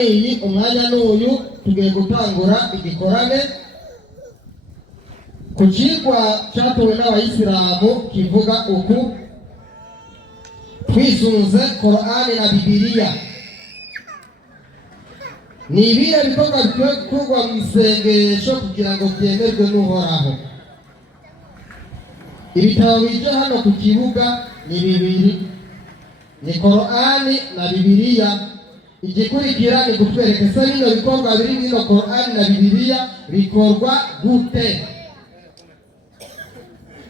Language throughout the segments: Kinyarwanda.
Iyi umwanya n'uyu tugiye gutangura igikorane ku kigwa cyatowe n'abayisilamu kivuga uku: twisunze Qur'ani na Bibiliya. Ni ibihe bikorwa bikorwa mu isengesho kugira ngo byemerwe n'Uhoraho? Ibitabo bije hano ku kibuga ni bibiri, ni Qur'ani na Bibiliya. Igikurikira ni kutwereka ese bino bikorwa biri muri Qur'ani na Bibiliya bikorwa gute.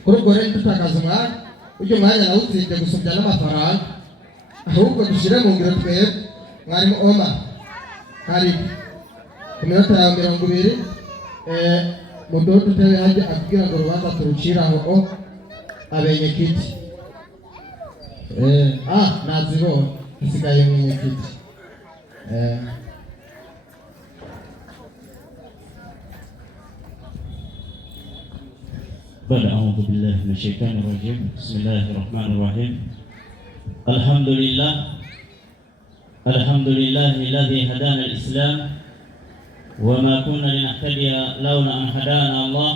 Kuri ubwo rero tutakaza umwanya, ujye umwanya nawe utsinde gusubya n'amafaranga, ahubwo dushyire mu ngiro twebwe. Mwarimu Omar, hari ku minota ya 20 mudodo tutebe hajya akubwira ngo rubanza turuciraho abenyekiti. Nazibona isigaye mu nyekiti. أعوذ بالله من الشيطان الرجيم. بسم الله الرحمن الرحيم. الحمد لله الذي هدانا الإسلام وما كنا لنهتدي لولا أن هدانا الله،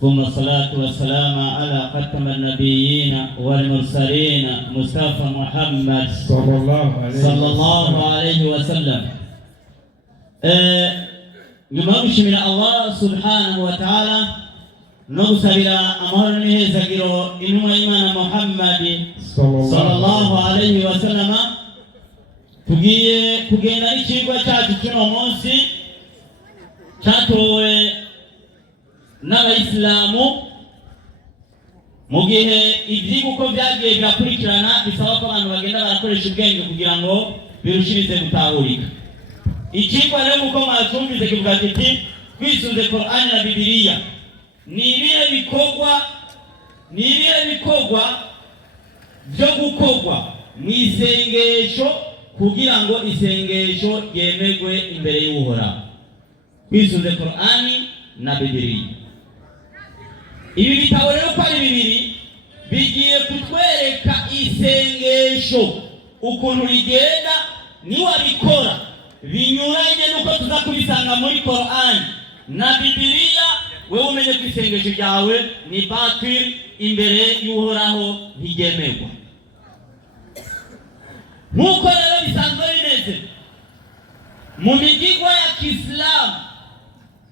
ثم الصلاة والسلام على ختم النبيين والمرسلين مصطفى محمد صلى الله عليه وسلم. نبشر الله سبحانه وتعالى نغسبira amahoro n'ihezagiro intumwa y'Imana Muhammad sallallahu alayhi wa sallam. Tugiye kugenda n'ikigwa cyacu cy'uno munsi cyatowe n'abayisilamu mu gihe ibyigwa uko byagiye birakurikirana bisaba ko abantu bagenda barakoresha ubwenge kugira ngo birushirize gutahurika. Ikigwa rero uko mwacyumvise kivuga kiti twisunze Qur'ani na Bibiliya. Ni ibihe bikorwa byo gukorwa mu isengesho kugira ngo isengesho ryemerwe imbere y'Uhoraho. Twisunze Qur'ani na Bibiliya. Ibi bitabo rero ko ari bibiri bigiye kutwereka isengesho ukuntu rigenda niwabikora binyuranye nuko tuza kubisanga muri Qur'ani na Bibiliya. Wewe umenye ko isengesho ryawe ni batil imbere y'Uhoraho ntigemerwa. Nk'uko rero bisanzwe bimeze mu migigwa ya Kiislamu,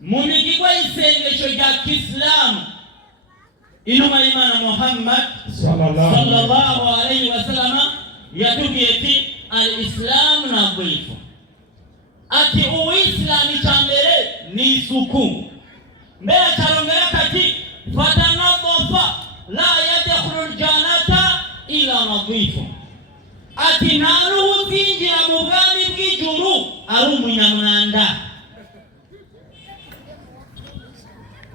mu migigwa y'isengesho rya Kiislamu, intumwa y'Imana Muhammad sallallahu alayhi wa sallam yatubwiye ati al-Islamu nadhifu, ati Uislamu cyambere ni isuku. Mbele charongera kati fatanadhafa la yadkhulul jannata ila nadhifu, ati naruhu tinjira mu bwami bw'ijuru ari umunyamwanda.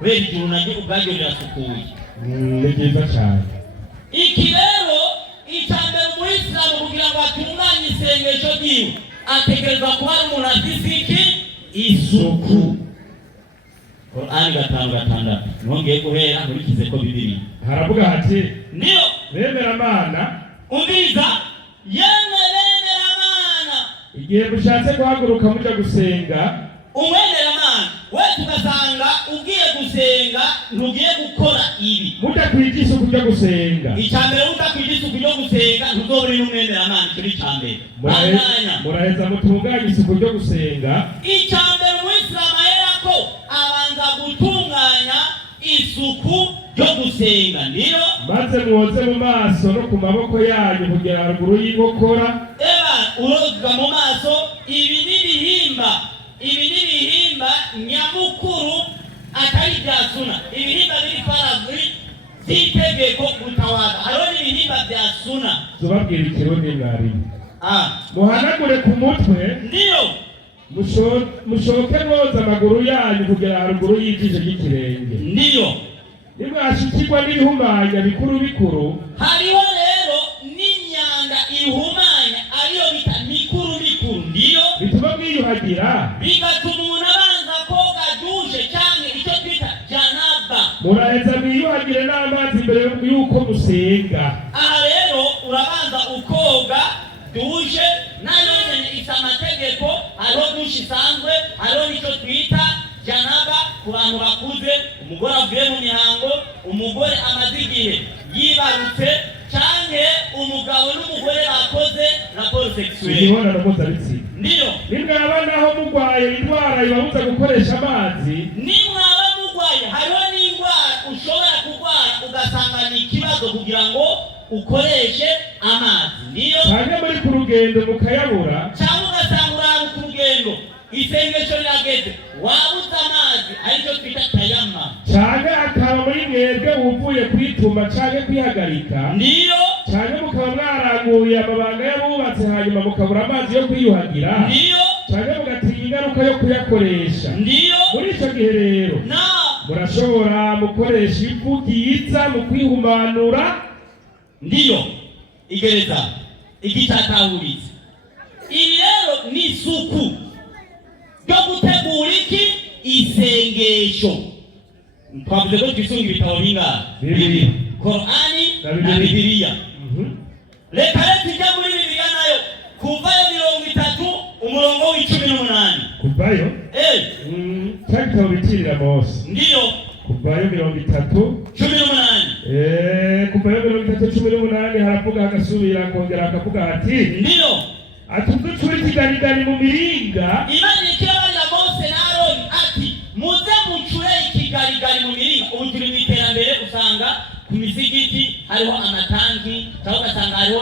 Wewe ijuru naje ubwajyo rirasukuye. Ni byiza cyane. Iki rero icyambere mu Islam kugira ngo atunganye isengesho ryiwe ategerezwa kuba ari umuntu afite isuku. Qur'ani 5:6 nongeye guhera nkurikize ko Bibiliya haravuga hati niyo bemera Imana. Umbiza bemera Imana igihe mushatse guhaguruka mujya gusenga umwemera Imana. Wewe tugasanga ugiye gusenga ntugiye gukora ibi mudakwigisha kujya gusenga. Icyambere mudakwigisha kujya gusenga ntuzobure n'umwemera Imana. Kuri cyambere muraheza mutunganye isuku ryo gusenga. Icyambere mu Islam ko abanza gutunganya isuku ryo gusenga, niyo maze mwoze mu maso no ku maboko yanyu kugera haruguru y'igokora. Urozwa mu maso. Ibi ni bihimba nyamukuru atari bya suna. Ibihimba biri faradhi z'itegeko gutawaza. Hariho n'ibihimba bya suna. Tubabwira ikirundi mwarimu. Muhanagure ku mutwe. Niyo mushoke mwoza amaguru yanyu kugera haruguru y'ijisho ry'ikirenge. Niyo nimwashikirwa n'ibihumanya bikuru. Hariho rero n'imyanda ihumanya ariyo bita mikuru. Ndiyo bituma mwiyuhagira, bigatuma umuntu abanza koga dushe cyane icyo twita janaba. muraheza mwiyuhagire n'amazi mbere y'uko musenga. Aha rero urabanza ukoga dushe nayo nyene isa amategeko dushe isanzwe, hariho n'icyo twita janaba ku bantu bakuze, umugore avuye mu mihango, umugore amaze igihe yibarutse, canke umugabo n'umugore bakoze raporo sexuelle, imibonano mpuzabitsina. Ndiyo. Nimwaba naho mugwaye indwara ibabuza gukoresha amazi, nimwaba mugwaye, hariho n'indwara ushobora kurwara ugasanga ni ikibazo kugira ngo ukoreshe amazi. Ndiyo. canke muri ku rugendo mukayabura, cyangwa ugasanga urahantu ku rugendo isengesho rirageze wabuze amazi, aricyo twita tayama, canke akaba muri mwebwe wuvuye kwituma canke kwihagarika. Ndiyo. canke mukaba mwaranguye amabanga y'abubatse hanyuma mukabura amazi yo kwiyuhagira. Ndiyo. canke mugatinya ingaruka yo kuyakoresha. Ndiyo. muri ico gihe rero murashobora mukoresha ivu ryiza mu kwihumanura. Ndiyo. Igereza igitatahuriza iri rero ni isuku ryo gutegura iki isengesho. Twavuze ko twisunga ibitabo bingahe? Bibiri. Korani na Bibiliya. Reka rero tujya muri Bibiliya nayo, Kuvayo 30 umurongo w'18. Kuvayo? cya gitabo bitirira Mose. Ndiyo. Kuvayo 30:18. Kuvayo 30:18 haravuga agasubira akongera akavuga ati, Ndiyo. atuducura ikigarigari mu miringa. Imana ikirabarira Mose na Aroni ati muze mucure ikigarigari mu miringa. Ubu turi mu iterambere, usanga ku misigiti hariho amatanki, cyangwa ugasanga hariho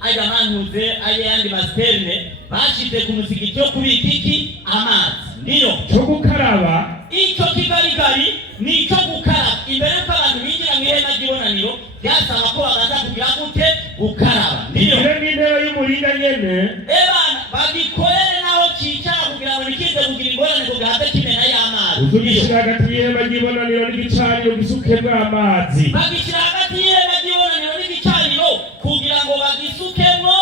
ajya mantuze ayandi masiterne bashize ku musigiti yo kubika iki amazi. Ndiyo. cyo gukaraba. Icyo kigarigari ni icyo gukaraba. Imbere y'uko abantu binjira mu ihema ry'ibonaniro byasaba ko babanza kugira gute gukaraba. Ndiyo. n'intebe y'umuringa nyene Ebana bagikorere naho cicara kugira ngo nikize kugira ingorane kugira habe kimena y'amazi. uzugishira hagati y'ihema ry'ibonaniro n'igicaniro gisukemwo amazi. Bagishyira hagati y'ihema ry'ibonaniro n'igicaniro kugira ngo bagisukemwo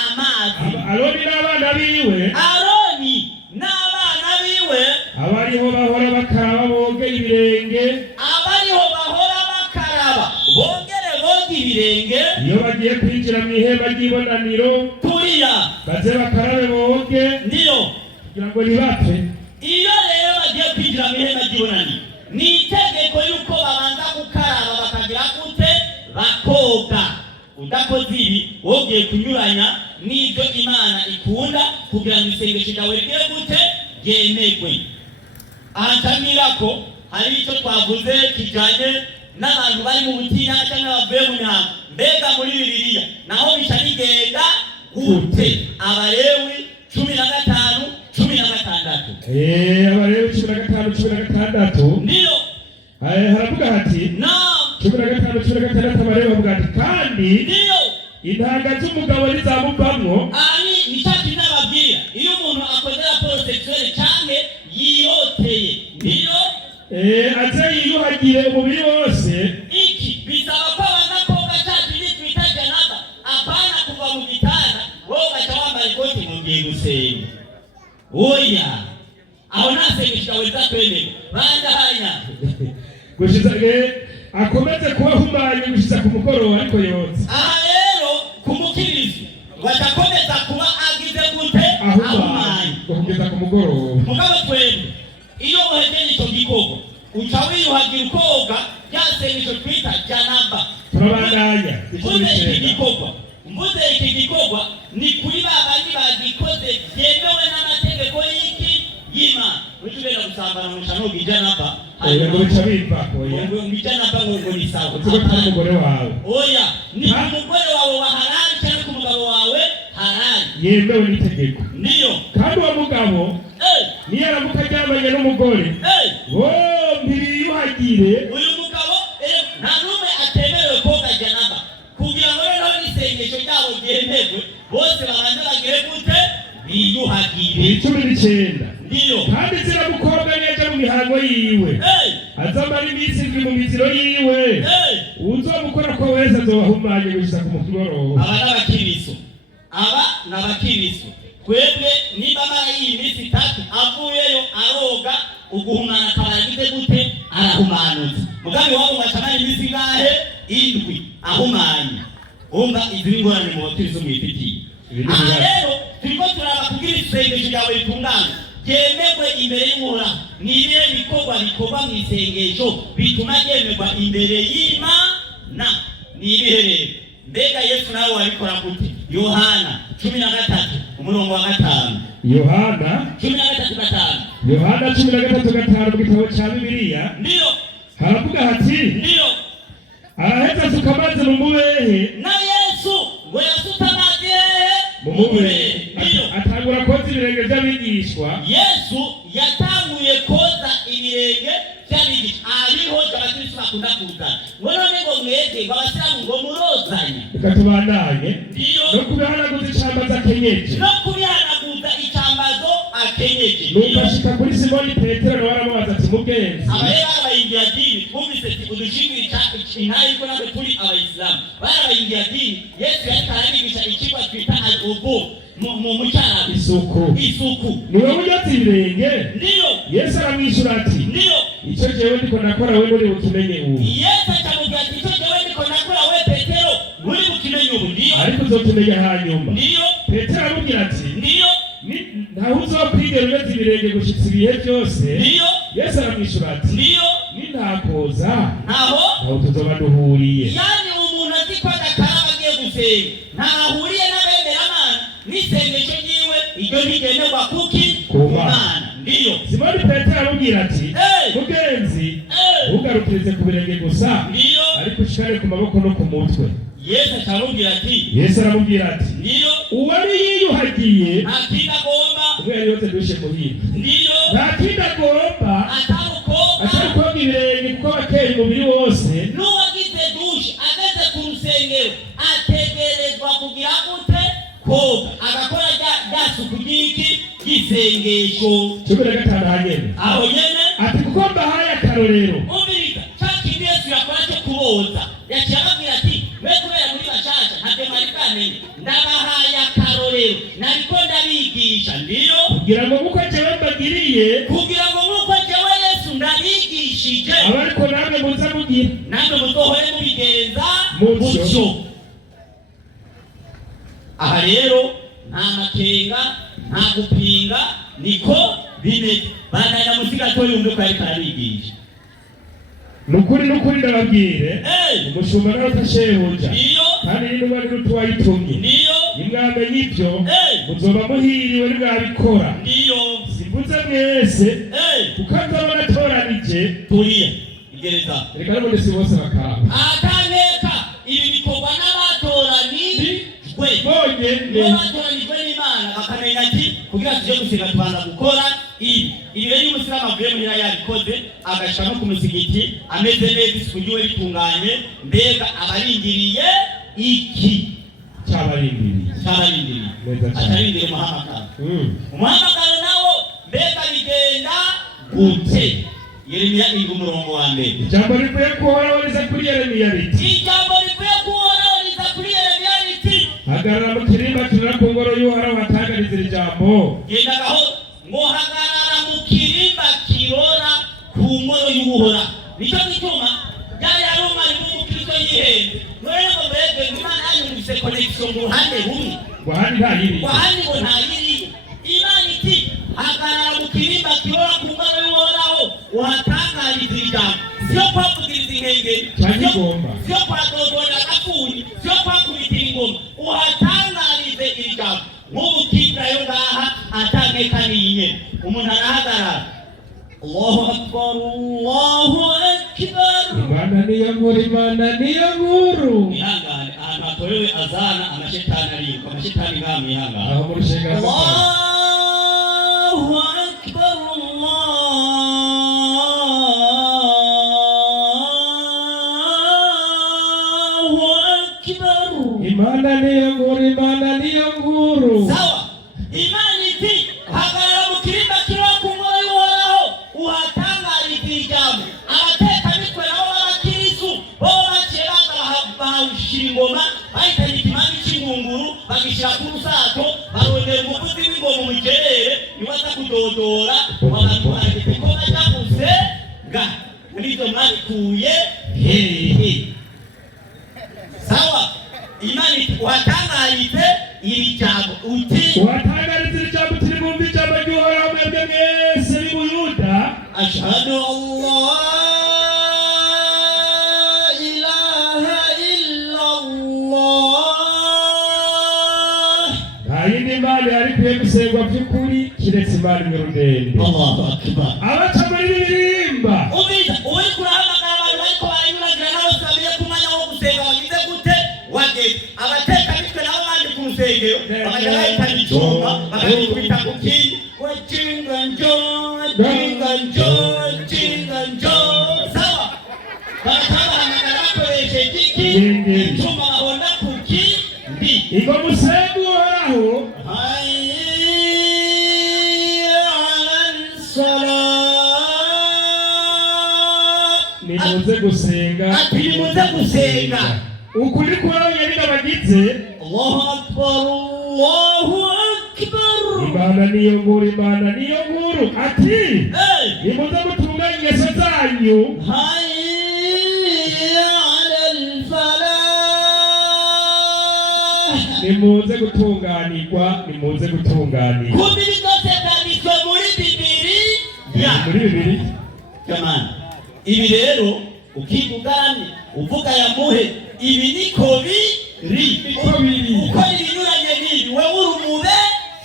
amazi. Aroni n'abana biwe, Aroni n'abana biwe abariho bahora bakaraba boge ibirenge. abariho bahora bakaraba bongere boge ibirenge iyo bagiye kwinjira mu ihema ry'ibonaniro kuriya baze bakarabe boge. Ndiyo. kugira ngo ntibapfe. Iyo rero bagiye kwinjira mu ihema ry'ibonaniro ni itegeko yuko babanza gukaraba bakagira gute bakoga. Udakoze ibi wogiye kunyuranya n'ibyo Imana ikunda kugira ngo isengesho ryawe rigire gute ryemegwe. Ahantamira ko hari icyo twavuze kijanye n'abantu bari mu butinya cyangwa bavuye mu mihango. Mbega muri Bibiliya naho bica bigenda gute? Abalewi 15:16. Abalewi 15:16. Ndiyo. haravuga hati 15:16 Abalewi bavuga ati kandi Ndiyo. intanga z'umugabo ntizamuvamwo. Ari nishati n'ababwira iyo umuntu akoze raporo sexuelle cyane yihoteye. Ndiyo. aze yiyuhagire umubiri wose. Iki bisaba ko abanza koga cyane twita janaba, apana kuva mu gitanda wowe ugaca wambaye ikoti mugiye gusenga. Oya, aho nta sengesho yawe izakwemerwa. Banza hanya gushiza akomeze kuba ahumanye gushiza ku mugoroba ariko yotse. aha rero ku mukirizo batakomeza kuba agize gute ahumanye kugeza ku mugoroba. mugabo twebwe iyo uhejeje icyo gikorwa uca wiyuhagira ukoga rya sengesho twita janaba. turabandanya. Mvuze iki gikorwa ni kuri babandi bagikoze byemewe n'amategeko y'iki y'Imana. Witubera gusambana mu cano gijanaba ngo bica bimva koya ngo gijanaba ngo ni sawa kuko umugore wawe. Oya, ni umugore wawe wa halali cyangwa ku mugabo wawe halali yemewe n'itegeko. Ndiyo. kandi uwo mugabo niyo aramuka aryamanye n'umugore bombi biyuhagire. uyu mugabo nta n'umwe atemerewe koga janaba kugira ngo rero n'isengesho ryabo ryemegwe bose babanza bagire gute biyuhagire. 19. Ndiyo. kandi ziramukobwa neza mu mihango yiwe. azamara iminsi indwi mu miziro yiwe. uzomukora ko wese azobahumanye gushika ku mugoroba. Aba n'abakiriso. Twebwe niba mara iyi minsi 3 avuyeyo aroga uguhumana kabaragize gute arahumanutse. Mugabe wabo mwacamara iminsi ngahe 7 ahumanye. Umva izindi ngorane mu baturizo mwifitiye. Aha rero turiko turaba kugira isengesho ryawe ritungana ryemerwe imbere y'Uhoraho. Ni ibihe bikorwa bikorwa mu isengesho bituma ryemerwa imbere y'Imana? Ni ibihe rero? Mbega Yesu nawe wabikora gute? Yohana 13:5. Yohana 13:5. Yohana 13:5 mu gitabo cya Bibiliya. Ndiyo. Haravuga hati, ndiyo, araheza asuka amazi mu mubehe. Na Yesu ngo yasuka amazi mu mubehe. Atangura koza ibirenge by'abigishwa. Yesu yatanguye koza ibirenge by'abigishwa. Ariho abakristo bakunda kuza. Ngo none ngo mwege babasiramu ngo murozanye. Ikatubandanye. Ndiyo. No kubihanaguza icambazo akenyeje. No kubihanaguza icambazo akenyeje. Nukashika kuri Simoni Petero waramubaza ati mugenzi. Abera abayingira dini twumvise udushingirira intayi ko natwe turi abayisilamu. Barabayingira dini Yesu yatarabigisha ikigwa twita al-ubu mu mucyara isuku. Niwe ujyatse ibirenge. Ndiyo. Yesu aramwishyura ati, ndiyo, icyo jewe ndiko nakora we muri bukimenye ubu. Yesu akamubwira ati icyo jewe ndiko nakora we Petero muri bukimenye ubu. Ndiyo. Ariko uzotumenya hanyuma. Ndiyo. Petero aramubwira ati, ndiyo, ntaho uzokwigera umeze ibirenge gushitsa ibihe byose. Ndiyo. Yesu aramwishyura ati, ndiyo, nintakoza naho tuzoba duhuriye. Yani umuntu azi ko adakaraba agiye gusenga ntahuriye n'abemeramana n'isengesho ryiwe iryo ntigenerwa kuki ku Mana. Ndiyo. Simoni Petero aramubwira ati, mugenzi, ugarukirize ku birenge gusa, ndiyo, ariko ushikare ku maboko no ku mutwe. Yesu aramubwira ati, ndiyo, uwari yiyuhagiye nta kindi agomba, ubwo yari yose dushe muhira, ndiyo, nta kindi agomba atari koga ibirenge kuko bakeye umubiri wose. N'uwagize dushe ageze ku rusengero ategerezwa kugira gute? Koga, agakora rya suku ry'iki ry'isengesho. 15 hanyene aho nyene ati kuko mbahaye akarorero. Umviriza cya kindi Yesu yakora cyo kuboza yaciye ababwira ati we kubera muri bashasha ntabwo mwari bwamenye ndabahaye akarorero nariko ndabigisha. Ndiyo. Kugira ngo nk'uko jewe mbagiriye, kugira ngo nk'uko jewe Yesu ndabigishije abariko namwe muza mugira namwe muzohore mubigenza mutyo. Aha rero nta makenga nta gupinga niko bimeze. Bandanya musiga to yumve ko ariko arabigisha. Nukuri ndababwire, umushumba n'abatashebuja kandi n'intumwa n'utuwayitumye, nimwamenye ibyo muzoba muhiriwe nimwabikora. Simvuze mwese kuko nzabona atoranije turiya igereza. Reka n'ubundi si bose bakaba ataneka ibi bikorwa n'abatoranijwe n'abatoranijwe n'Imana bakamenya ati kugira tuje gusenga tubanza gukora ibi rero umusiramu avuye muhira yabikoze agashika no ku musigiti ameze neza isuku ryiwe ritunganye. Mbega abarindiriye iki? Cyabarindiriye atarindiriye umuhamagaro. Umuhamagaro nawo mbega bigenda gute? Yeremiya 1:1. Ijambo rivuye kuhoraho riza kuri Yeremiya riti, hagarara mu kirimba kirira ku ngoro y'Uhoraho hatangariza ijambo. Genda gahoro ngo hagarara mu kirimba kirora ku ngoro y'Uhoraho. Nicyo gituma byari ari umwarimu w'umukristo yihende none ngo mbega Imana yanyumvise connection mu ruhande rumwe ngo handi nta yiri Imana iti hagarara mu kirimba kirora ku ngoro y'Uhoraho uhatangariza ijambo. Sio kwavugiriza inkengeri, sio kwadodora agafuni, sio kwakubita ingoma, uhatangarize ijambo. Nk'ubu kiburayo ngaha atangekaniye umuntu arahagarara, Allahu Akbar, Allahu Akbar, Imana niyo nkuru, Imana niyo nkuru. Ihangane ahantu hatorewe azana amashetani ariko amashetani ngamwe ihangane aho muri shega. Allahu Akbar, Imana niyo nkuru, Imana niyo nkuru. Sawa. Imana iti hagarara mu kirimba kirora ku ngoro y'Uhoraho uhatangariza ijambo. Abateka mitwe nabo b'abakirisu bo baciye bahawushira ingoma bahitanye ikimanza cy'ingunguru bagishyira ku rusato barondera umuvuzi w'ingoma mu migerere niwaza kudodora abantu barageze ko bajya gusenga. Muri ibyo mwabikuye hehe? Sawa. Imana uhatangarize iri jambo uti uhatangarize iri jambo turi bumva ijambo ry'Uhoraho mwebwe ashhadu Allah ilaha illallah. Hayindi mali ariko yegusengwa by'ukuri kiretse imana imwe rudende. Allahu akbar. Abaca muri birimba. Ubiza uri kurahamagara abantu bariko barayuragira nabo sabiye kumanya wo gusenga wagize gute wage abateka bitwe nabo bandi ku rusengero bakajya bahitana icumba bakagikubita ku kindi wachinga njo sawa bakabahamagara bakoresheje iki icumba babona ku kindi Ingo musengu uhoraho nimuze gusenga ati nimuze gusenga ukuri kwawe bagize Allahu akbar Allahu akbar Imana niyo nkuru ati nimuze gutunganya ingeso zanyu hayya alal falah nimuze gutunganirwa kumbi byose byanditswe muri Bibiliya jamani ibi rero ukigugani uvuga ya muhe ibi niko biri uko ibinyuranye n'ibi wewe urumube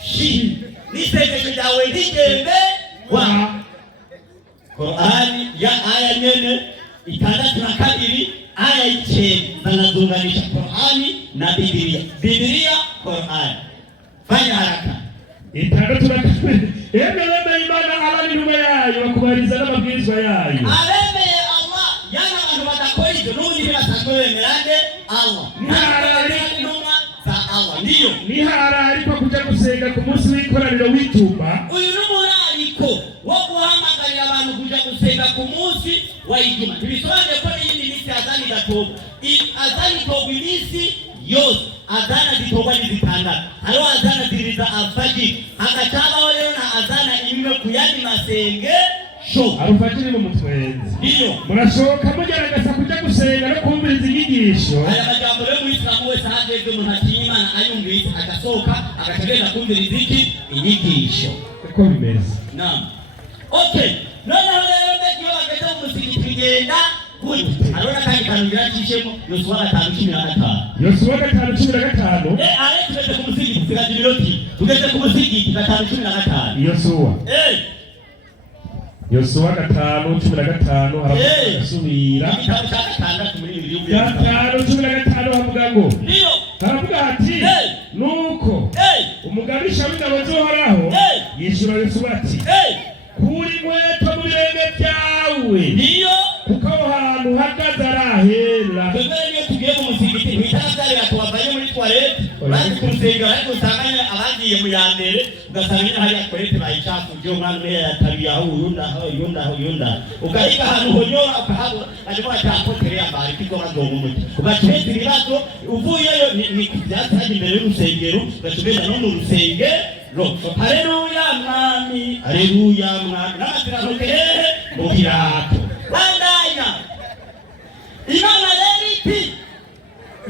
shi n'itegeko ryawe ntigembe wa Qur'ani ya aya nyene 62 aya 9 zanazunganisha Qur'ani na Biblia Qur'ani fanya haraka 62 Emele Imana abari numa yayo bakubariza n'amabwirizwa yayo aremeye Allah yana abantu badakora ibyo n'ubundi basanzwe bemerande Allah numa za Allah niyo niharariko kuja gusenga ku munsi w'ikoraniro w'ituma uyu n'umurariko wo guhamagarira abantu kuja gusenga ku munsi wa Ijumaa bisobanuye ko n'iyindi minsi azani gatoba azani togwa iminsi yose azana zitogwa ni zitandatu hariho azana ziriza alfajiri hagacabaho rero na azana imwe ku yandi masengesho alfajiri n'umutwenzi iyo murashoka mugerageza kuja gusenga no kumviriza inyigisho aya majambo rero Muislamu wese ahageze umuntu atinya Imana ayumvise agasohoka agacagenda kumviriza iki inyigisho uko bimeze naam okay noneho rero mbega iyo bageze mu musigiti bigenda gute arona kandi kanungira kishemo Yosuwa 5:15 ale tugeze ku musigiti tugaje biroti tugeze ku musigiti 5:15 Yosuwa 5:15 harasubira igitabo cya gatandatu muri Bibiliya 5:15 havuga ngo niyo haravuga ati nuko umugabisha w'ingabo z'Uhoraho yishura Yosuwa ati kuri inkweto mu birenge byawe niyo kuko aho hantu hagaze arahera twebwe tugiye mu musigiti ntitarabyarira tubavanye muri toilette bari ku rusengero ariko usanganye abagiye mu ya mbere ugasanga nyine hariya toilette bayicakuje umwana umwe yatabiye aho uyunda ugahiga ahantu honyora ukahabura ariko batakotere yambara ikigoma ngo umuti ugaceza ibibazo uvuyeyo ni byatsaje imbere y'urusengero ugacubeza no mu rusengero haleluya mwami n'amasiranoke hehe mu kirato bandanya Imana rero iti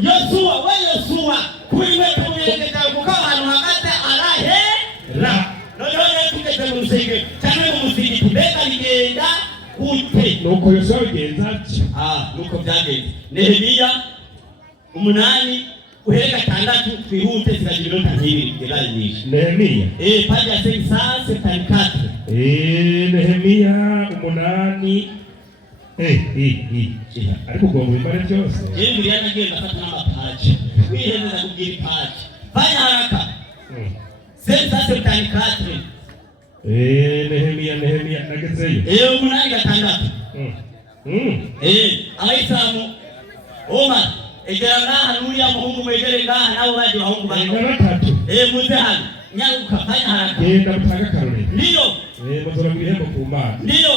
Yosuwa kuri wetu muyegeka kuko abantu hagati arahera noneho rero tugeze mu rusengero cyangwa mu musigiti mbega bigenda gute nuko Yosuwa bigenza atyo nuko byagenze Nehemiya 8 uhereka 6 twihute zikagira iminota nk'ibiri geranyisha Nehemiya page ya 574 Nehemiya 8 ariko ugomba ibare byose Bibiliya nagenda afata n'amapaji wiheneza kubwira ipaji fanya haraka 574 Nehemiya nagezeyo 8:6 abayisilamu Omar egera ngaha n'uriya muhungu mwegere ngaha nabo baje bahungu bano muze hano nyaruka fanya haraka genda mutanga karore ndiyo muzora ibihembo ku Mana ndiyo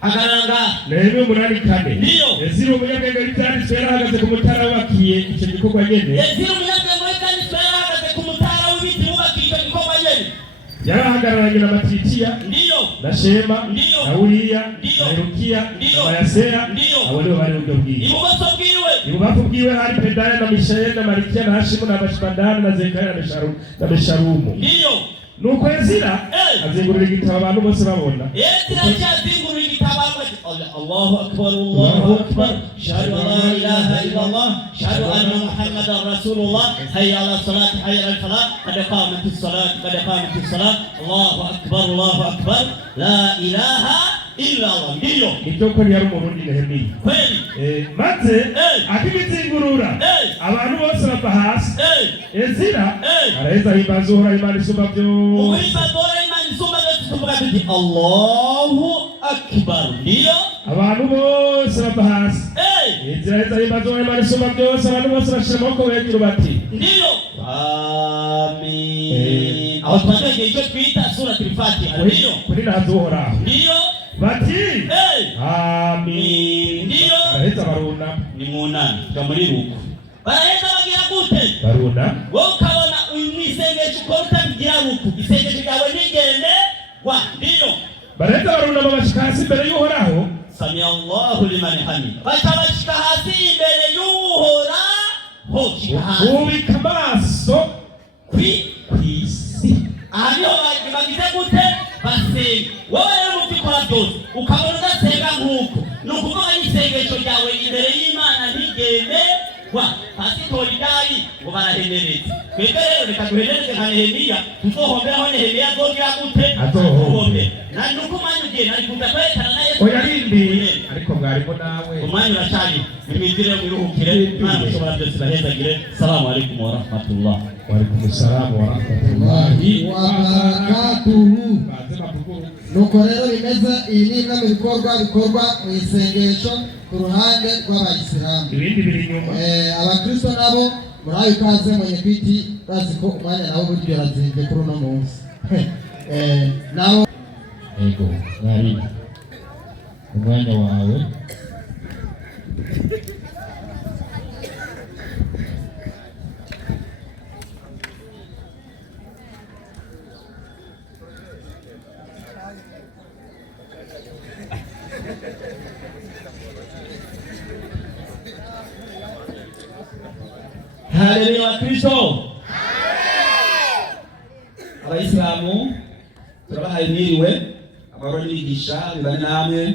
agaranga Nehemiya 8:4 ndiyo Ezira umunyabwenge w'ibyanditswe yarahagaze ku mutara wakiye icyo gikorwa nyene Ezira umunyabwenge w'ibyanditswe yarahagaze ku mutara w'ibiti wubakiye icyo gikorwa nyene yarahagararanye na Matitiya ndiyo na Shema ndiyo na Uriya ndiyo na Hilukiya ndiyo na Yasera ndiyo abo nibo bari uburyo bwiwe ibumoso bwiwe hari Pedaya na Mishayeli na Malikiya na Hashimu na Bashibadani na Zekariya na Meshalumu ndiyo nuko Ezira azingurira igitabo abantu bose babona Ezira cyazingurira Allahu akbar, Allahu akbar, ashhadu an la ilaha illa Allah, ashhadu anna Muhammadan rasulullah, hayya ala salat, hayya ala falah, qad qamatis salat, qad qamatis salat, Allahu akbar, la ilaha illa Allah. Ndio ndio kweli yari umurundi Nehemiya kweli. Maze akibitsingurura abantu bose bava hasi, Ezira araheza himbaza Uhoraho Imana isumba byose. Tuvuga tuti Allahu akbar. Ndio abantu bose bava hasi, Ezira araheza himbaza Uhoraho Imana isumba byose. Abantu bose bashira amaboko hejuru bati ndio amin. Aho twagiye icyo twita suratul Fatiha. Ndio kuri nazo Uhoraho ndio bati amin. Ndio araheza baruna ni munani kamuri ruko baraheza bagira gute baruna wowe ukabona umwisengesho uko utabigira ruko isengesho ryawe nigende wa ndio baraheza baruna babashika hasi imbere y'Uhoraho. Sami Allahu liman hamida. Bakabashika hasi imbere y'Uhoraho. Ubika amaso kw'isi. Ariho bagize gute basenga. Wowe rero mubikora byose ukabona udasenga nk'uko ni ukuvuga n'isengesho ryawe imbere y'Imana ntigende wa pasitori dai ngo barahenereza. Twebwe rero reka duhenereze nka Nehemiya, tuzohomberaho Nehemiya azogira gute azohombe. Na nuko umwanya ugenda ari kuza kwerekana na Yesu. Oya rindi ariko mwarimo nawe umwanya uracari nimizire mwiruhukire. Imana ishobora byose bahezagire. Salamu alaykum wa rahmatullah. Wa alaykum assalam wa rahmatullahi wa barakatuhu. Nuko rero bimeze, iyi ni imwe mu bikorwa mu isengesho ku ruhande rw'Abayisilamu. Ibindi biri inyuma. Abakristo nabo murayo ikaze mwenye kwiti bazi ko umwanya nawo buryo yazinze kuri uno munsi. Nawo ego nari umwanya wawe. Haleluya Kristo. Abayisilamu turabahaye mwiriwe, amahoro n'imigisha bibane namwe,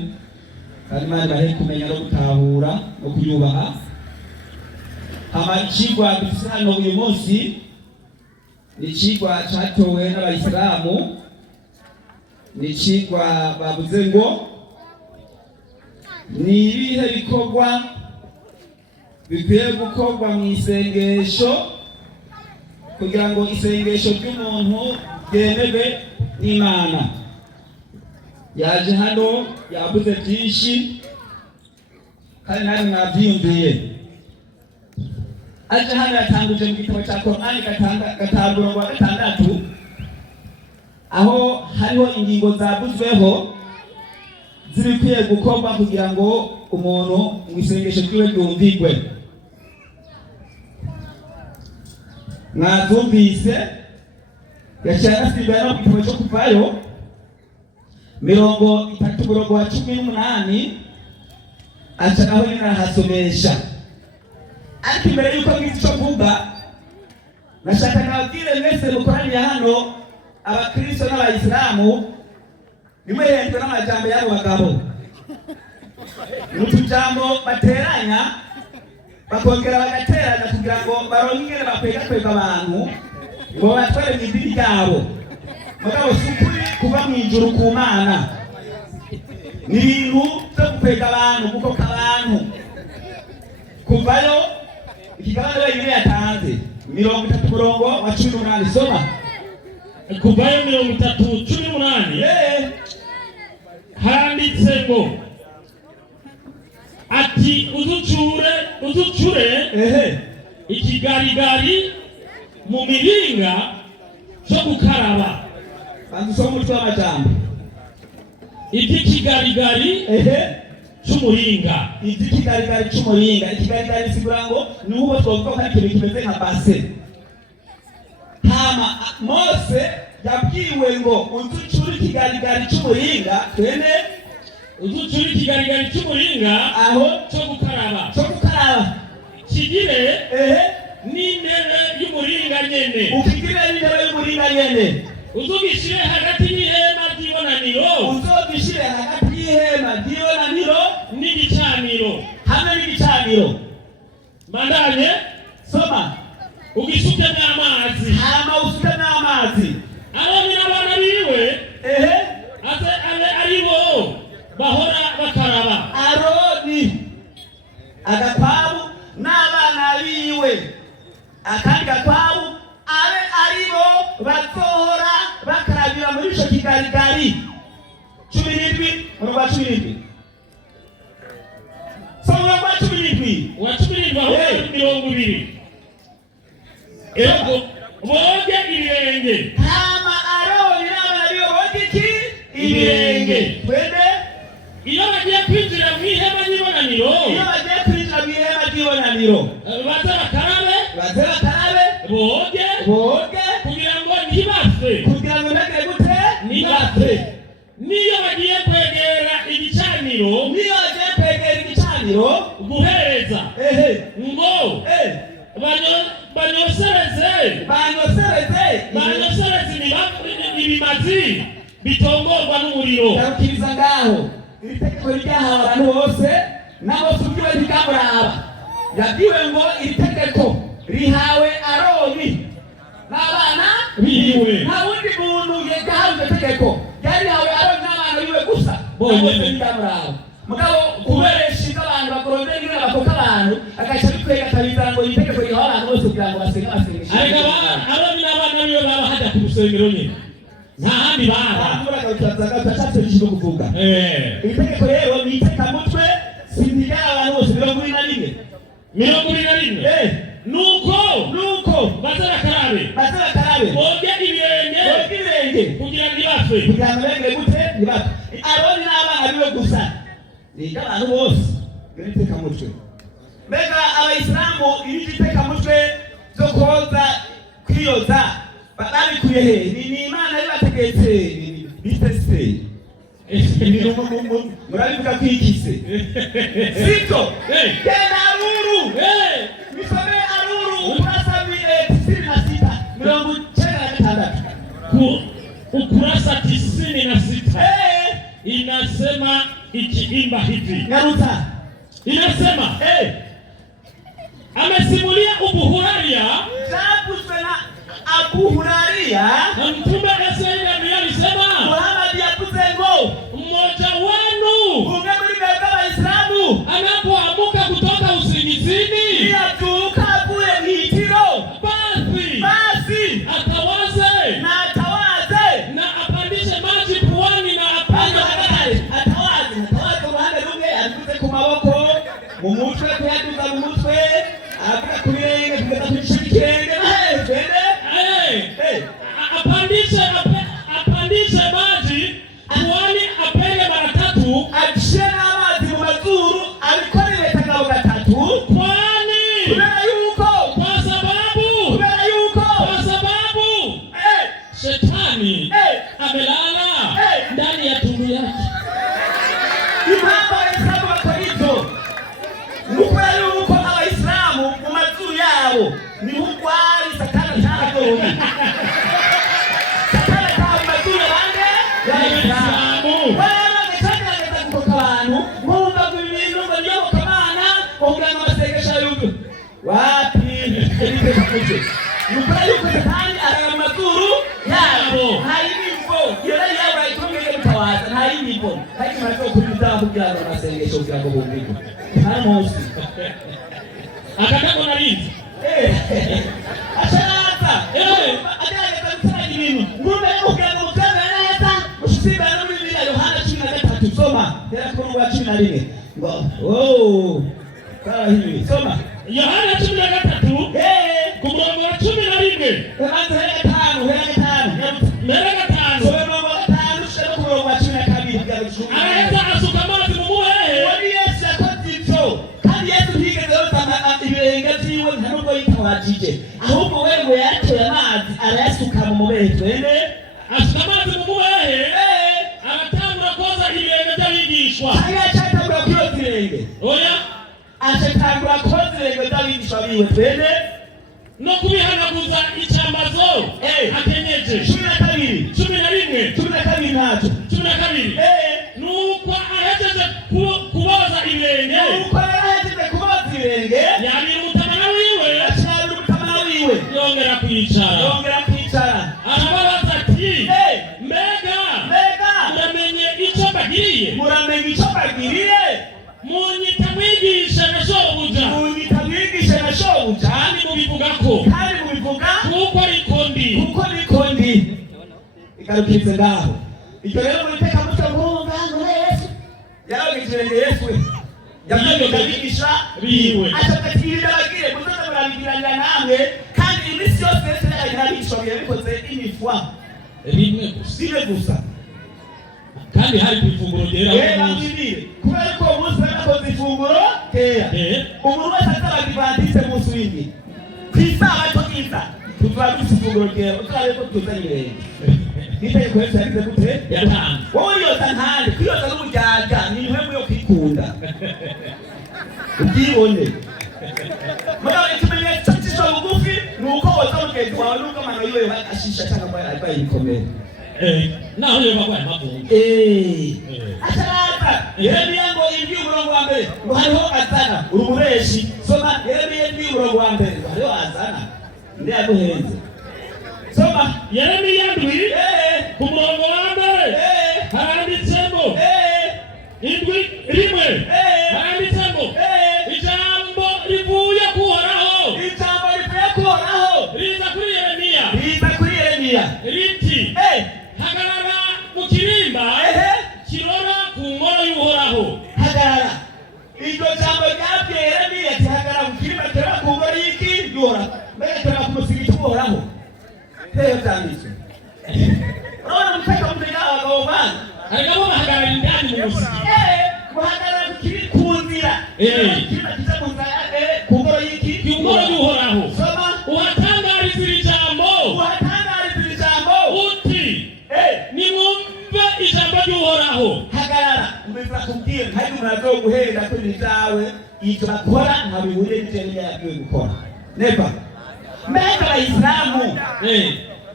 kandi Imana ibahe kumenya no gutahura no kuyubaha. Ikigwa dufise hano uyu munsi ni ikigwa catowe n'Abayisilamu, ni ikigwa bavuze ngo ni ibihe bikorwa bikwiye gukorwa mu isengesho kugira ngo isengesho ry'umuntu ryemerwe n'Imana. Yaje hano yavuze byinshi kandi nari mwabyiyumviye. Aje hano yatanguje mu gitabo cya Korani gatangura wa 6 aho hariho ingingo zavuzweho zibikwiye gukorwa kugira ngo umuntu mu isengesho ryiwe ryumvigwe. Mwazumvise yaciye anasimbira no mu gitabo cyo Kuvayo 30:18 aca naho nyine arahasomesha. Ariko imbere y'uko ngize icyo mvuga, nashaka nabwire mwese mukoraniye hano abakristo n'Abayisilamu, nimwehembwe n'amajambo y'abo bagabo. N'utujambo bateranya bakongera bagateranya kugira ngo baronke ingene bakwega abantu ngo batware mu idini ryabo. Mugabo si ukuri kuva mu ijuru ku Mana, ni ibintu byo gukwega abantu, gukoka abantu. Kuvayo ikigabane wenyine yatanze 30:18. Soma Kuvayo 30:18 handitse ngo ati uzucure ikigarigari mu miringa cyo gukaraba. Bandusoma umutwe w'amajambo. Ikigarigari cy'umuringa. Ikigarigari cy'umuringa. Ikigarigari sigura ngo ni uwo twavuga ko ari ikintu kimeze nka base. Hama Mose yabwiwe ngo uzucure ikigarigari cy'umuringa, twene uzucure ikigarigari cy'umuringa aho cyo gukaraba. Kigire n'intebe y'umuringa nyene. Ukigire n'intebe y'umuringa nyene. Uzugishire hagati y'ihema ry'ibonaniro. Uzogishire hagati y'ihema ry'ibonaniro ry'ibonaniro. Mandanye Soma. ugisuke n'amazi. Hama usuke n'amazi. Aroni n'abana biwe aribo bahora bakaraba. Aroni agakwabu n'abana biwe akandi gakwabu abe aribo bazohora bakarabira muri ico kigarigari. 17 urwa 17 Sawa kwa 17 wa 17 aho 20 ego boge ibirenge. Hama Aroni n'abana biwe boge iki ibirenge. Twende iyo bagiye kwinjira mu ihema ry'ibonaniro. Iyo bagiye kwinjira mu ihema ry'ibonaniro baza bakarabe boge kugira ngo ntibapfe. ntibagire gute ntibapfe. Niyo bagiye kwegera igicaniro guhereza ngo banyosereze ibimazi bitongorwa n'umuriro. Ndakiriza ngaho iri tegeko ryahawe abantu bose n'abose ubwiwe ntikamuraba. Yabwiwe ngo iri tegeko rihawe Aroni n'abana biwe. Nta wundi muntu yahawe iryo tegeko. Ryarihawe Aroni n'abana biwe gusa. Bose ntikamuraba. Mugabo kuberesha abantu bakorondera ingene bakoka abantu agaca bikwega atabiza ngo iri tegeko rihawe abantu bose kugira ngo basenge amasengesho. Ariko Aroni n'abana biwe baba hajya ku rusengero nyine. Nta handi bara. Utachatse kuvuga. Itegeko rero ni itekamutwe sindiga abantu bose 21. Nuko baza bakarabe boge ibirenge kugira ngo ntibapfe. Aroni n'abana biwe gusa niga abantu bose itekamutwe. Mbega abayisilamu itekamutwe zo koza kwiyoza babikuye he? Ni Imana yabategetse bitese murabivuga kwikise sito tena Aruru nisome Aruru ukurasa 96 ukurasa 96 inasema ikiimba hivi. Naruta inasema amesimulia Ubuhuraria Abu Huraria na Mtume alisema Muhammad yavuze ngo mmoja wenu umwe muri mwebwe Abayisilamu anapoamuka kutoka usingizini yatuka avuye mw'itiro basi atawaze na apandishe maji puani na atawaze uruhande rumwe avuze ku maboko mu mutwe kuyaduza mu mutwe avuga ku birenge kugeza ku kirenge apandishe maji puani apele mara 3 akishe amazi mu mazuru abikorere tagabo gatatu kwani kwa sababu shetani amelala ndani ya tumbo yake. Imamba Abayisilamu bakora ibyo nuko yuko Abayisilamu mu mazuru yabo ni hugwari Satani cyaragoye. Satani mu mazuru bande y'Abayisilamu wabagetagerageza kukoka abantu mwumva ibintu ngo yoboka abana kugira ngo basengesha yuko wapi erike kakuze nuko yuko Satani ari mu mazuru yabo hayimvo yera yaba itumye mutawaza hayimvo hakimaze kubiza kugira ngo basengesha kugira ngo bumvike nta munsi akatako narinzi ashaka agerageza gutanga ibintu ngumbe kugira ngo mutane neza ushiba no muri Yohana 13 soma tera ku wa 11 ngo hivi soma Yohana 13 ku murongo wa 11 kwanza hela 5 soma wa 5 shaka ku murongo wa 12 anaweza asuka mazi mu muhehe wani Yesu yakoze ibyo kandi Yesu ntigeze yotanga ibirenge byiwe nta nubwo yitawajije ahubwo wewe yateye amazi arayasuka mu mubehe twende asuka amazi mu muhehe aratangura koza ibirenge by'abigishwa ayacatangura koza ibirenge ashatangura koza ibirenge by'abigishwa biwe twende no kubihanaguza icyambazo akenyeje 12 ntacyo 12 nuko ahejeje kuboza ibirenge mbagiriye, muramenye icyo mbagiriye, munyita mwigisha na shobuja, munyita mwigisha na shobuja, kandi mubivuga ko, kuko ariko ndi, igarukitse ngaho. Icyo rero muriteka mutwe mwumva ngo Yesu yarabigiranye Yesu yavuga abigisha biwe ashakatira bagire muzoza murabigiranya namwe, kandi iminsi yose Yesu yarabigiranyisha yabikoze imifwa rimwe gusa, kandi hari ifunguro ryera umunsi kubera ko umunsi barakoze ifunguro kera. Umuntu wese azabadivantise munsi w'indi kwisabato kiza tuva ifunguro ryera uzabe ko tuzanyirenge niteye kwese yagize gute yatanga wowe yoza ntande kwiyoza n'umujyaga ni impemu yo kwikunda ubwibone. Mugabo ikimenyetso cy'isho bugufi ni uko woza mugenzi wawe n'ubwo amano yiwe ashisha cyangwa ngo arwaye ibikomere naho yo bagwaye mavungu ataraza. Yeremiya ngo ibwi umurongo wa mbere ngo hariho azana urubureshi. Soma Yeremiya ibwi umurongo wa mbere ngo hariho azana ndi yaguhenze. Soma Yeremiya ndwi ku murongo wa mbere haranditsemo indwi rimwe haranditsemo ijambo rivuye kuhoraho, riza kuri Yeremiya riti hagarara mu kirimba kirora ku ngoro y'uhoraho. Hagarara, iryo jambo ryabwiye Yeremiya ati hagarara mu kirimba kirora ku ngoro y'iki y'uhoraho, mbere kirora ku musigiti w'uhoraho. Heyo byanditswe. Urabona muteka mutega abagabo bana ariko bahagarara indani mu musigiti, guhagarara ku nzira kirimba kiza ku nzira ku ngoro y'iki y'uhoraho. Soma uhatangariza ijambo uti nimwumve ijambo ry'uhoraho. hagarara mbiza kubwira ntabwo murazo guhera kuri zawe icyo bakora ntabihuriye n'icyo yabwiwe gukora. Neva mbega Abayisilamu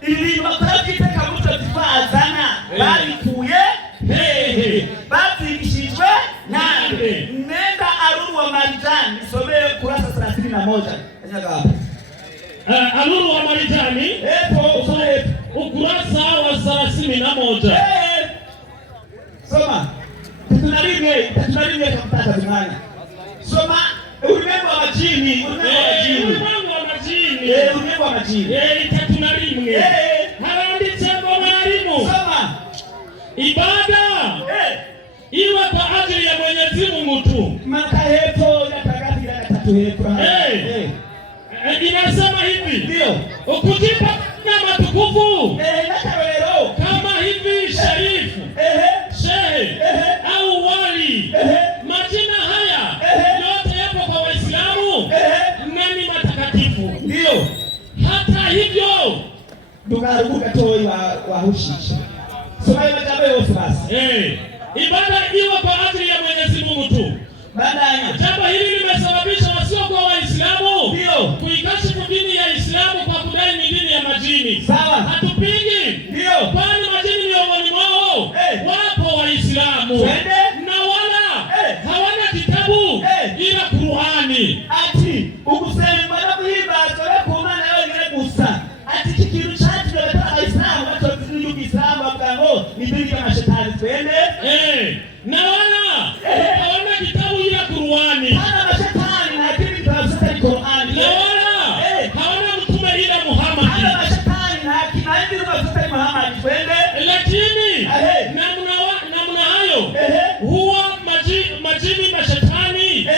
ibintu bakora byiteka mutwe twazana babikuye hehe, babyigishijwe nande. Nenda Aruru wa Marijani isomeye kurasa 31 anyagapo. Aruru wa Marijani ukurasa wa 31. Soma tunalimwe kamtaka zimanya. Soma ulimwengu wa majini, ulimwengu wa majini itatunalimu haranditsemo mwalimu. Soma ibada iwe kwa ajili ya Mwenyezi Mungu tu. Makahepo ya tagati ya tatu hepo inasema hivi, ndio ukujipa nyama tukufu nakarolero kama hivi sharifu shehe au wali. Majina haya yote yapo kwa Waislamu na ni matakatifu. Ndio hata hivyo dukaruka toi wa hushisha. Soma hiyo jambo yote basi. Ibada iwe kwa ajili ya Mwenyezi Mungu tu. Badanya jambo hili limesababisha wasiokuwa Waislamu ndio kuikashifu dini ya Islamu kwa kudai ni dini ya majini. Sawa, hatupingi ndio, kwani majini miongoni mwao wapo Waislamu na wala hawana kitabu ila Qur'ani. Ati ukusema na kuhimbaza wewe kumana wewe gusa ati kikiru chati kwa Waislamu watu wa Kiislamu wakango ni dini ya mashetani twende na wala hawana kitabu ila Qur'ani. Hana mashetani na akili tunasema ni Qur'ani. Na wala hawana mtume ila Muhammad. Hana mashetani na akili tunasema ni Muhammad twende. Lakini namna hayo huwa majini mashetani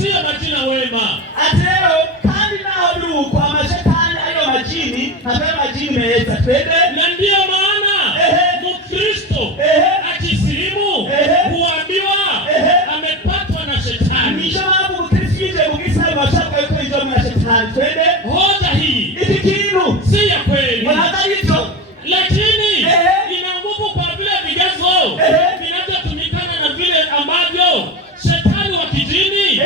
sio majina wema. Atero kandi nao ndugu kwa mashetani ayo majini na majini meza twende. Na ndio maana Mkristo akisilimu huambiwa amepatwa na shetani. Nisha mambo Mkristo mkisema mashaka yuko ndio na shetani twende. Hoja hii ikikiru si ya kweli. Wanadhanicho lakini ina nguvu kwa vile vigezo vinavyotumikana na vile ambavyo shetani wa kijini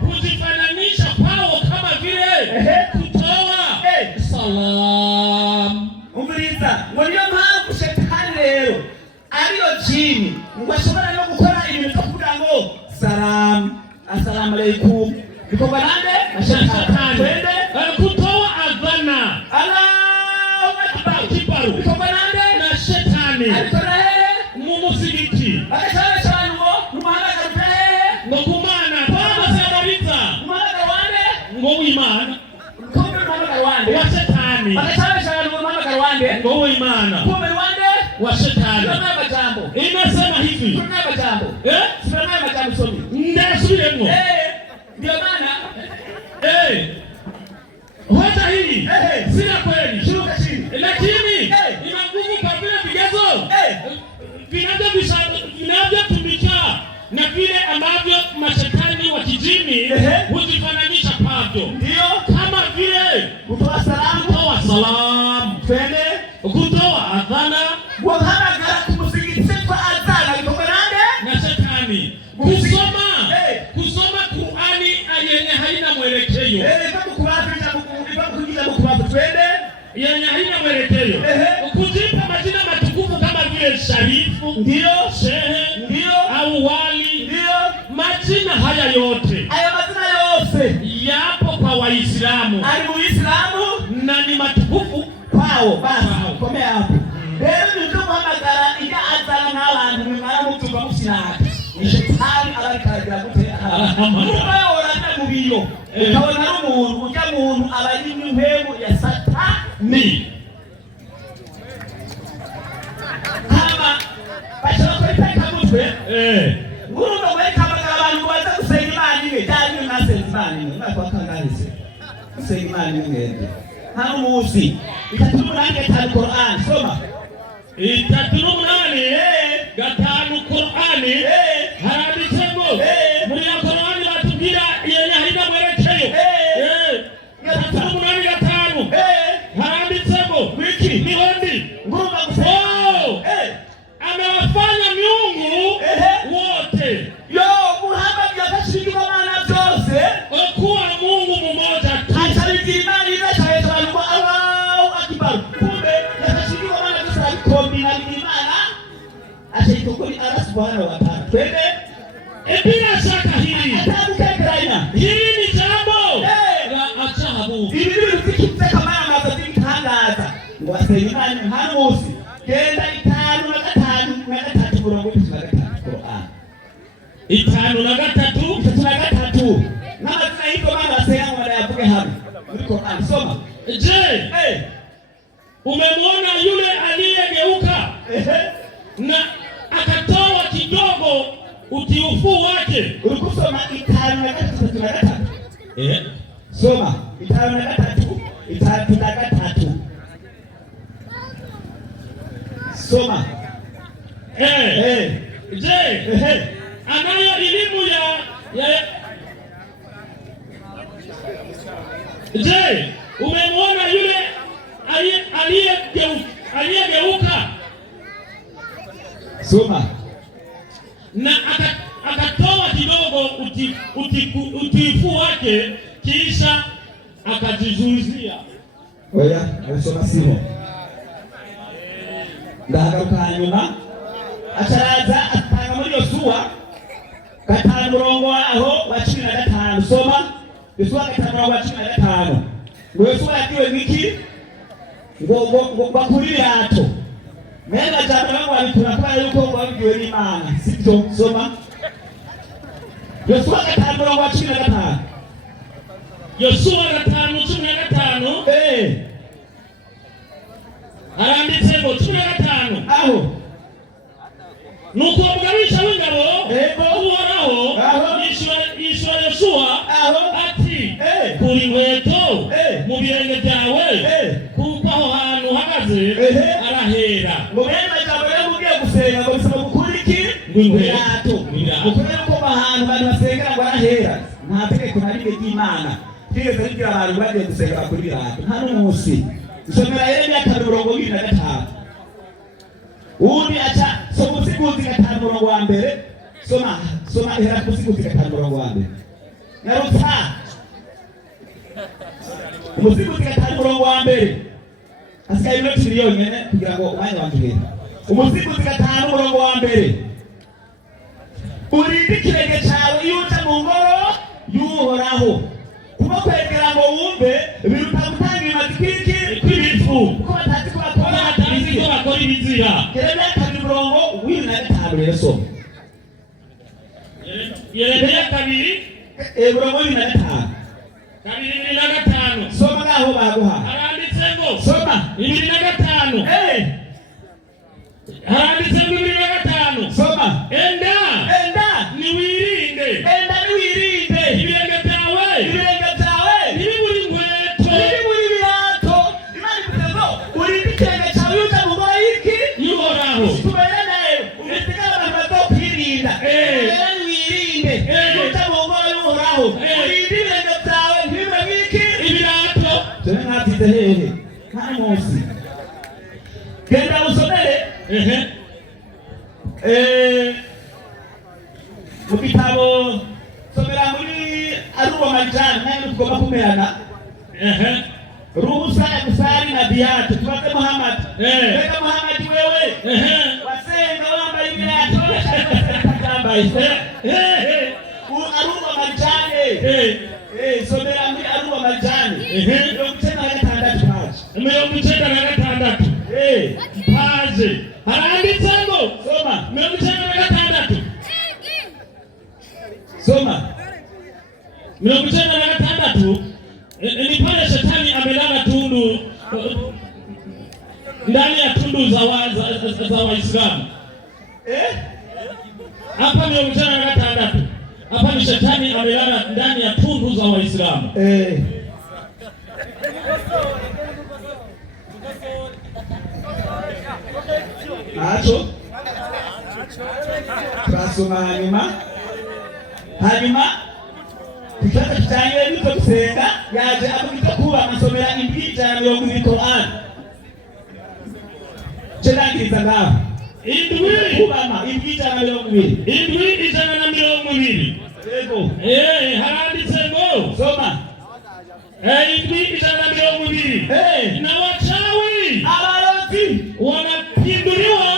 hujifananisha kwao kama vile kutoa salam. Umuriza ngoliyo mpamvu shetani rero ariyo jini ngwashobora no gukora ibintu kuvuga ngo salam assalamu alaykum bikorwa nande shetani twende kutoa adhana Allahu akbar kibaru bikorwa nande na shetani alikora mu musigiti akashara w'Imana. Kumbe wande wa shetani. Sema majambo. Inasema hivi. Sema majambo. Sema majambo somi. Ndasubiremo. Ndio maana hoja hii sina kweli. Shuka chini. Lakini ina nguvu kwa vile vigezo vinavyotumika na vile ambavyo mashetani wa kijini hujifananisha pavyo. Ndio kama vile kutoa salamu, twende kutoa adhana, guhamagara kumusigitse kwa adhana itoka nande na shetani, kusoma Qur'ani yenye haina mwelekeo, yenye haina mwelekeo, kujipa majina matukufu kama vile Sharifu, ndio Shehe, ndio au Wali, ndio. Majina haya yote, Majina yose yapo kwa Waislamu, ali Muislamu na ni matukufu kwao. Basi komea hapo. Rero ndio guhamagara ija azana n'abantu bimara mutuka musirata. Ni shetani abarikagira gute urabona mu biyo ukabona n'umuntu ujya muntu abari n'intego ya satani. Kama bashaka kwiteka mutwe ngurumba mwekamagara abantu baza gusenga Imana imwe cyane nasenze Imana imwe mwaka kangahize gusenga Imana imwe nta muzi ikatuma nange ta Qur'an soma 3:8 gatanu Qur'ani haranditsemo muri ya Qur'ani batubwira yenye haina mwelekeo 3:8 haranditsemo wiki ni hondi ngurumba gusenga amewafanya miungu wote yo Muhammad yakashiriki maana byose kuwa Mungu mmoja tu. Imani inachaweza walikuwa Allahu Akbar. Kumbe yakashiriki maana byose kombi na imani ashaitokoni Allah Subhanahu wa Ta'ala. Twende bila shaka hili ni jambo la ajabu. Hivi vikifikia kama mazati tangaza ngo asemani harusi genda 5 murongo Qur'an 5 n'amazina y'iko bana basenga barayavuge hamwe muri Qur'an soma. Je, umemwona yule aliyegeuka na akatoa kidogo utiufu wake? Ulikusoma 5:3 soma 5:3 soma. Je, anayo elimu ya Je, umemwona yule aliyegeuka soma na akatoa kidogo utiifu wake kisha akajizuizia? Oya, alisoma simo ndahagaruka hanyuma acharaza atanga muri Yosuwa 5 murongo aho wa 15 soma. Yosuwa 5 murongo wa 15 ngo Yosuwa yagiwe wiki ngo bakurirato mena jambo langu alitunapaa yuko kwa mjiwe n'Imana sibyo soma. Yosuwa 5 murongo wa 15 Yosuwa 5:15 haranditsemo 15 aho nuko umugabisha w'ingabo uhoraho yishura Yosuwa ati kura inkweto mu birenge byawe kuko aho hantu uhagaze arahera. Ngo bene majambo yamugiye gusenga ngo bisaba gukura iki ngwirato ukore uko ahantu abantu basengera ngo arahera nta tegeko na rimwe ry'Imana tigeze rigira abantu bagiye gusenga bakuri birato nta n'umunsi. Isomera Yeremiya 5:25 undi acha soma usiguzi 5 murongo wa mbere soma hera usiguzi 5 murongo wa mbere narutsa umusiguzi 5 murongo wa mbere asigaye iminota 2 yonyene kugira ngo umwanya wanjye umusiguzi 5 murongo wa mbere urinde ikirenge cyawe iyo uca mu ngoro y'Uhoraho kuba kwegera ngo wumve biruta gutanga imatikiki kw'ibifu kuko batazi ko bakora ibizira. Yeremiya 2:25 rero soma Yeremiya 2:25 2:25 soma ngaho baguha haranditsemo soma 2:25 Handitse 25. Soma. Enda niwirinde. Ibirenge byawe ntibibure inkweto. Imana ivuze ngo urinde ikirenge cyawe yuta mu ngoro y'iki y'Uhoraho. tubere nawe ubitegeka abantu bazokwirinda wirinde yuta mu ngoro y'Uhoraho urinde ibirenge byawe ntibibure biki Ibirato. turi nkatize hehe nta munsi genda usomere mu gitabo somera muri Aruba Majani nayo tugomba kumerana ruhusa ya kusali na viatu tuwaze Muhammad weka Muhammad wewe wasenga wambaye viatu wakambaye Aruba Majani somera muri Aruba Majani 96 paje haranditse ngo soma 96 soma 96 ni pale shetani amelala tundu ndani ya tundu za Waislamu. Hapa 96 hapa ni shetani amelala ndani ya tundu za Waislamu. Nacho turasoma hanyuma ikibazo kijyanye n'ibyo gusenga yaje abwita kuba amasomera 220 Qur'an cyangiriza ngaho kubama 220 yego haranditse ngo soma 220 na wachawi abarozi wanapinduliwa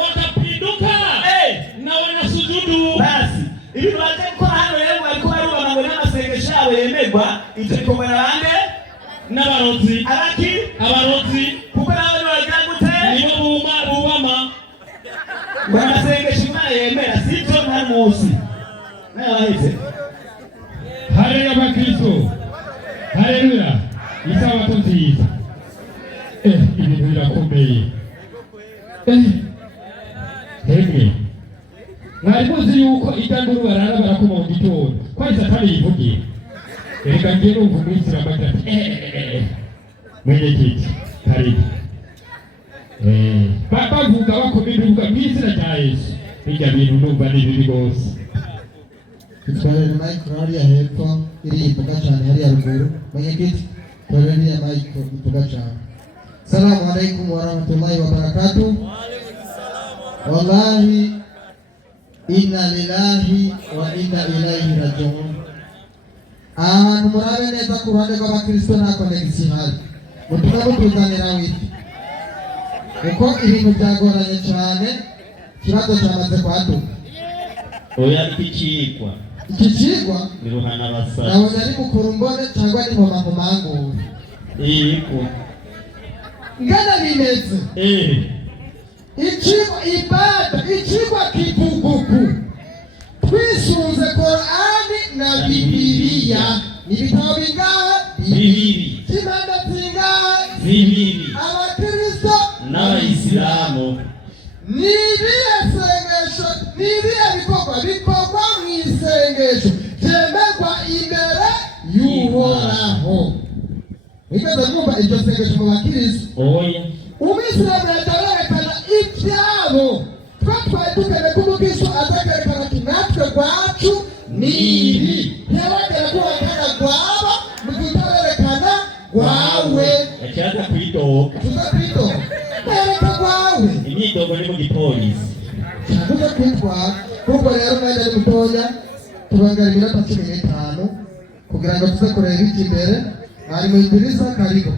watapinduka na wanasujudu. Basi ibi baje gukora hano rero bariko barubama ngo n'amasengesho yabo yemerwa icyo gikomera bande n'abarozi abarozi kuko nawe bagira gute nibo bubama ngo amasengesho Imana yemera sibyo nta munsi n'abaheze. Haleluya bakristo, haleluya. Isabato nziza. Ibintu birakomeye. Hemwe mwari muzi yuko idanduru barara barakoma mu gitondo kwari satani yivugiye reka ngiye numva umwisiramu ati mwenye kiti karibu bavuga bakomeye bivuga mw'izina rya Yesu bijya bintu numva ni bibi rwose. Tutwalele Michael hariya hepfo iri ivuga cyane hariya ruguru mwenye kiti twalele ya Michael ivuga cyane. Salamu alaikum wa rahmatullahi wa barakatuh. Wallahi inna lillahi wa inna ilaihi rajiun. Ahantu murabe neza ku ruhande rw'abakristo nta konegisi ihari mutuka mutuzanira wiki kuko ibintu byagoranye cyane ikibazo cyamaze kwaduka. Oya ikicikwa ni ruhana basa nabonye ari mukuru mbone cyangwa ni mama mumanguru iko ngana bimeze ichigwa kivuguku twisunze Qur'ani na Bibiliya ni bitabo bingahe? Bibiri. Imana zingahe? Zibiri. Abakristo n'Abayisilamu nibiye sengesho nibiye bikorwa mw'isengesho byemegwa imbere y'Uhoraho. Wigeze kumva iryo sengesho mu bakristo? Oya. Umwisilamu yatarekana ibyabo twatwaye tukene k'umukristo azakerekana ati natwe rwacu ni ibi ntiyabagera ko wakana rwaba mututarerekana rwawe achaza kuitoka tuza kwitoka nereka rwawe imyidogo ni mu gipolisi tuza kwitwara kuko rero mwanya ari mutoya tubangara iminota 15 kugira ngo tuze kureba iki imbere ari mu Idrisa karibu.